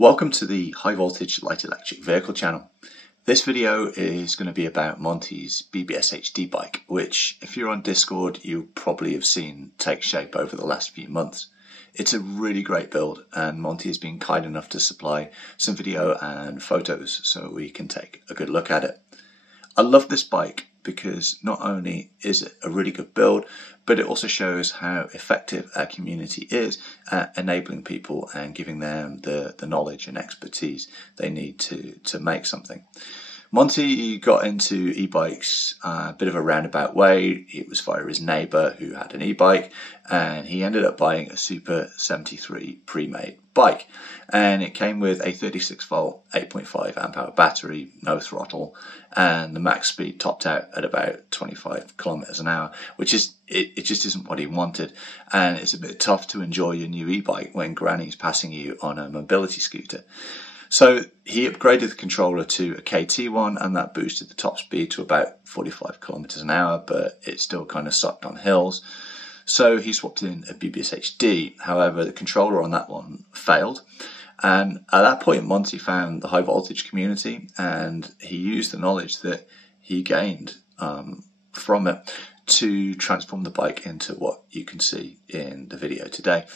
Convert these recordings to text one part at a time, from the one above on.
Welcome to the High Voltage Light Electric Vehicle channel. This video is going to be about Monty's BBS HD bike, which if you're on Discord you probably have seen take shape over the last few months. It's a really great build and Monty has been kind enough to supply some video and photos so we can take a good look at it. I love this bike because not only is it a really good build, but it also shows how effective our community is at enabling people and giving them the knowledge and expertise they need to make something. Monty got into e-bikes a bit of a roundabout way. It was via his neighbour who had an e-bike, and he ended up buying a Super 73 pre-made bike, and it came with a 36 volt 8.5 amp hour battery, no throttle, and the max speed topped out at about 25 kilometers an hour, which is it just isn't what he wanted. And it's a bit tough to enjoy your new e-bike when granny's passing you on a mobility scooter. So he upgraded the controller to a KT one, and that boosted the top speed to about 45 kilometers an hour, but it still kind of sucked on hills. So he swapped in a BBS HD. However, the controller on that one failed. And at that point, Monty found the high voltage community, and he used the knowledge that he gained from it to transform the bike into what you can see in the video today.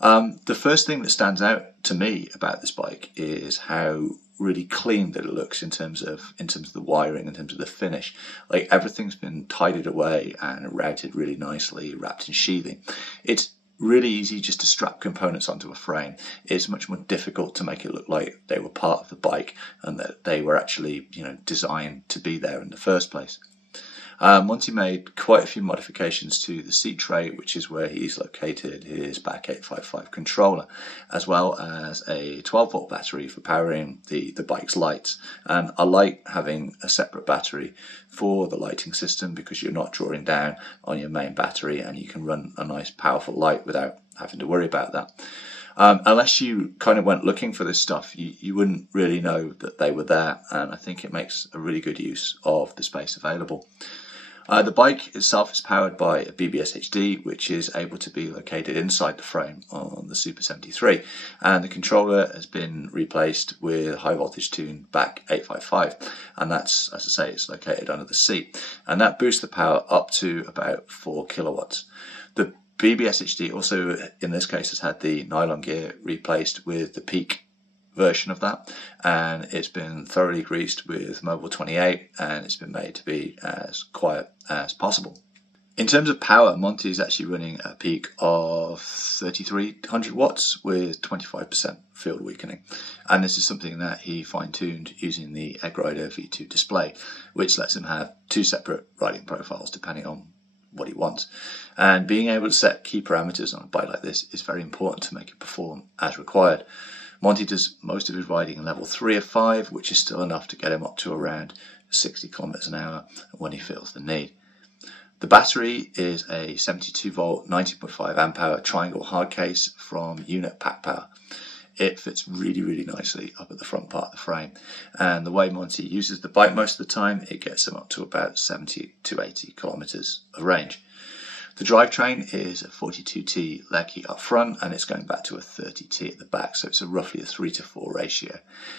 The first thing that stands out to me about this bike is how really clean that it looks in terms of the wiring, in terms of the finish. Like, everything's been tidied away and routed really nicely, wrapped in sheathing. It's really easy just to strap components onto a frame. It's much more difficult to make it look like they were part of the bike and that they were actually, designed to be there in the first place. Monty made quite a few modifications to the seat tray, which is where he's located his BAC 855 controller, as well as a 12 volt battery for powering the bike's lights. And I like having a separate battery for the lighting system because you're not drawing down on your main battery and you can run a nice powerful light without having to worry about that. Unless you kind of went looking for this stuff, you wouldn't really know that they were there, and I think it makes a really good use of the space available. The bike itself is powered by a BBS HD, which is able to be located inside the frame on the Super 73, and the controller has been replaced with high voltage tune BAC 855, and that's, as I say, it's located under the seat, and that boosts the power up to about 4 kilowatts. The BBS HD also, in this case, has had the nylon gear replaced with the Peak version of that, and it's been thoroughly greased with Mobil 28, and it's been made to be as quiet as possible. In terms of power, Monty is actually running a peak of 3300 watts with 25% field weakening, and this is something that he fine-tuned using the EggRider V2 display, which lets him have two separate riding profiles depending on what he wants. And being able to set key parameters on a bike like this is very important to make it perform as required. Monty does most of his riding in level 3 of 5, which is still enough to get him up to around 60 kilometers an hour when he feels the need. The battery is a 72 volt 19.5 amp hour triangle hard case from Unit Pack Power. It fits really nicely up at the front part of the frame, and the way Monty uses the bike most of the time, it gets him up to about 70 to 80 kilometers of range. The drivetrain is a 42T Lekki up front, and it's going back to a 30T at the back, so it's roughly a 3:4 ratio.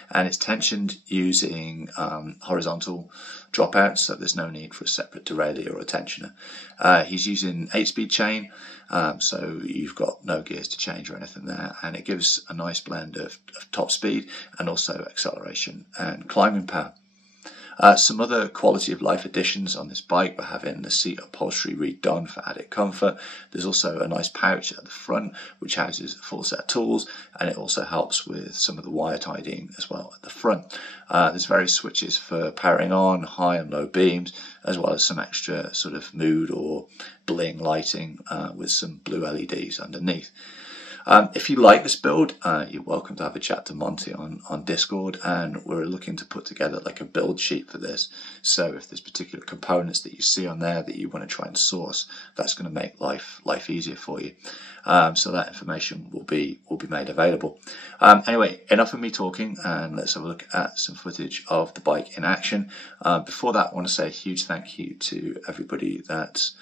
And it's tensioned using horizontal dropouts, so there's no need for a separate derailleur or a tensioner. He's using 8-speed chain, so you've got no gears to change or anything there, and it gives a nice blend of top speed and also acceleration and climbing power. Some other quality of life additions on this bike, we're having the seat upholstery redone for added comfort. There's also a nice pouch at the front which houses a full set of tools, and it also helps with some of the wire tidying as well at the front. There's various switches for powering on, high and low beams, as well as some extra sort of mood or bling lighting with some blue LEDs underneath. If you like this build, you're welcome to have a chat to Monty on Discord, and we're looking to put together like a build sheet for this. So if there's particular components that you see on there that you want to try and source, that's going to make life easier for you. So that information will be made available. Anyway, enough of me talking, and let's have a look at some footage of the bike in action. Before that, I want to say a huge thank you to everybody that's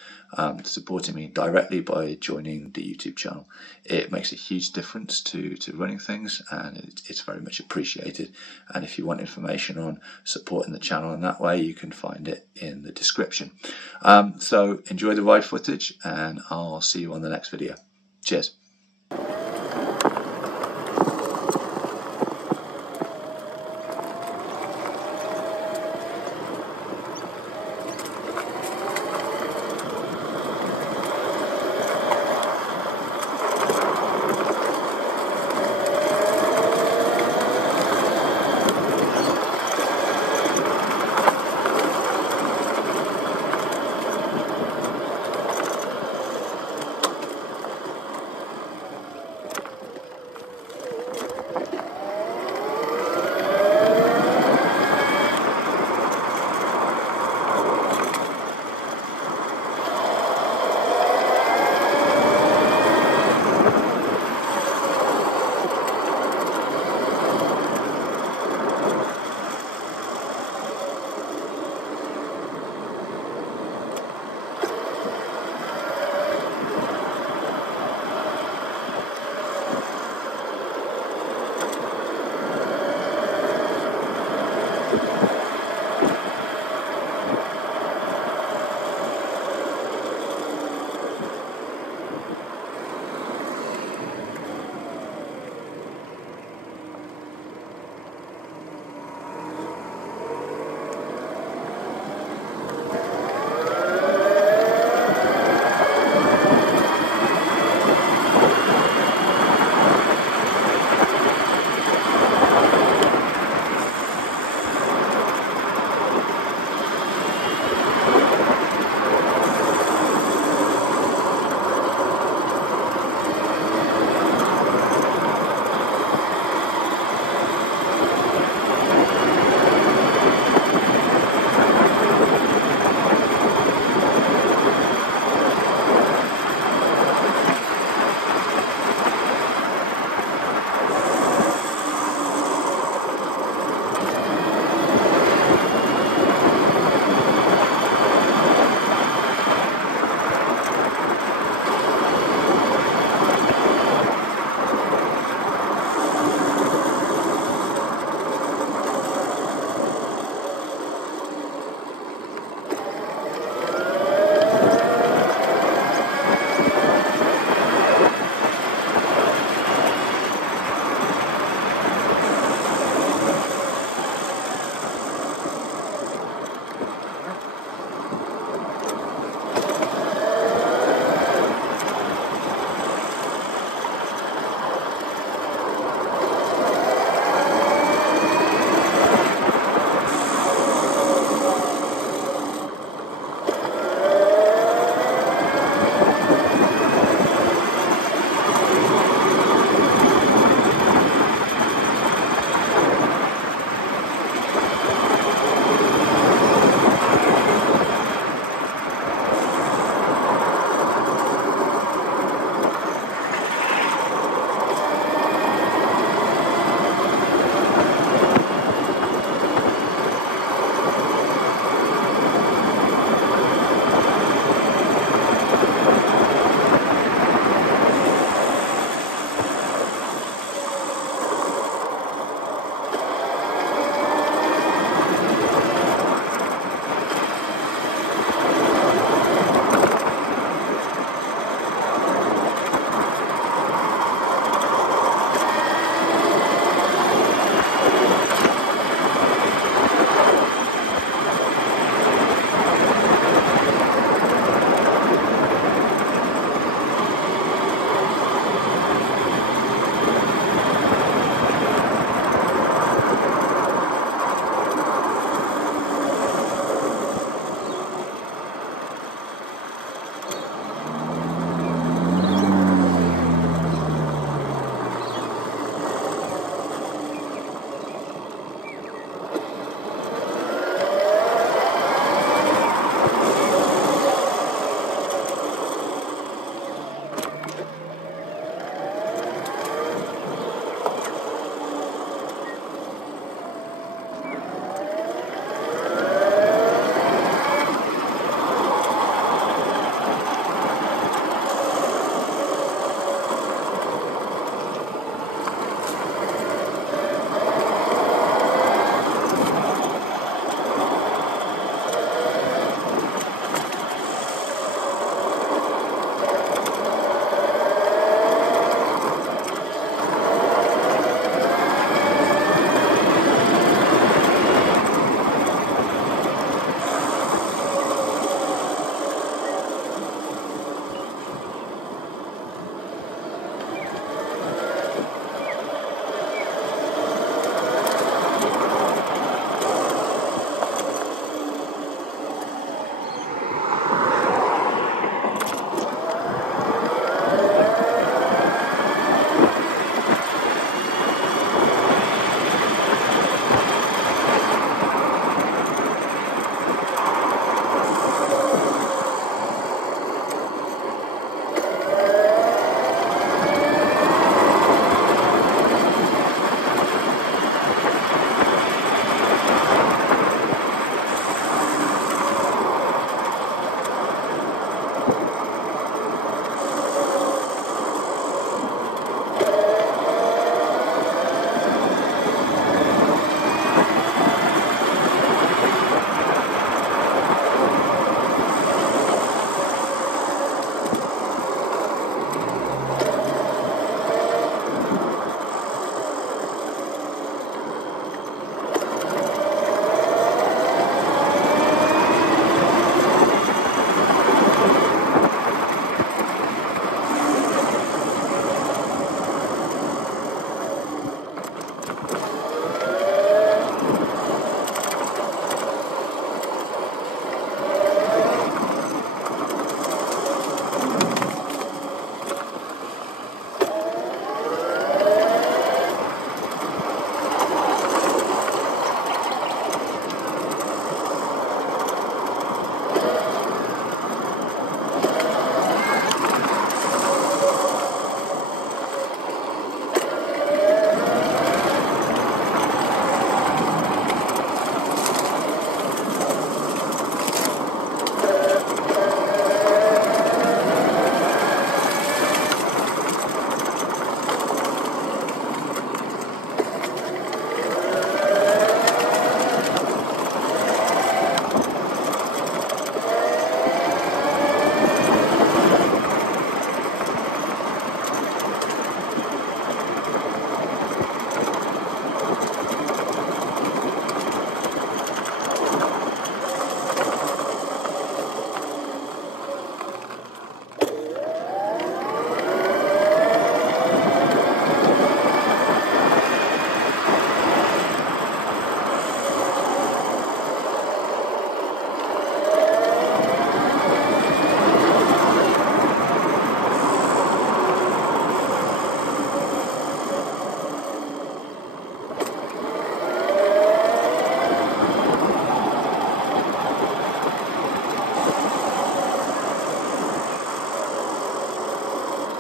supporting me directly by joining the YouTube channel. It makes makes a huge difference to running things, and it's very much appreciated. And if you want information on supporting the channel in that way, you can find it in the description. So enjoy the ride footage, and I'll see you on the next video. Cheers.